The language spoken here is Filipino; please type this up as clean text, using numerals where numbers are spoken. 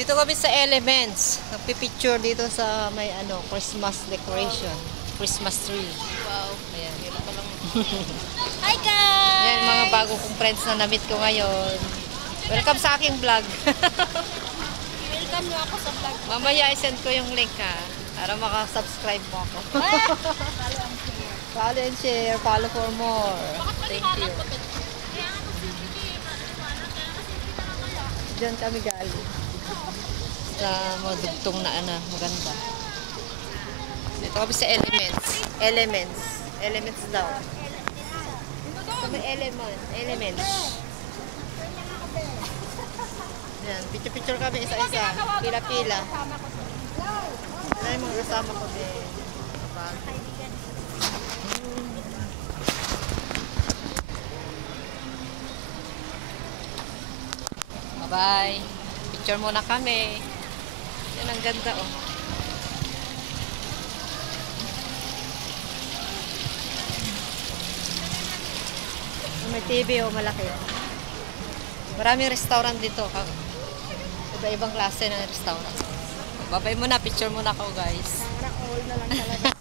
Dito kami sa Elements. Nagpipicture dito sa may ano, Christmas decoration. Christmas tree. Wow. Ayan. Hi guys! Yan, mga bago kong friends na na-meet ko ngayon. Welcome sa aking vlog. Welcome nyo ako sa vlog. Mamaya i-send ko yung link ha. Para makasubscribe mo ako. Follow and share. Follow for more. Thank you. Diyan kami galing. Sa madugtong na ano, maganda. Dito kami sa Elements. Elements daw. Kami Elements. Yan, picture kami isa-isa. Pila-pila. Yan yung mga kasama ko din. Bye-bye. Picture muna kami. Yan, ang ganda oh. May TV oh, malaki. Maraming restaurant dito. Iba-ibang klase ng restaurant. Babay muna, picture muna ako guys. Parang all na lang talaga.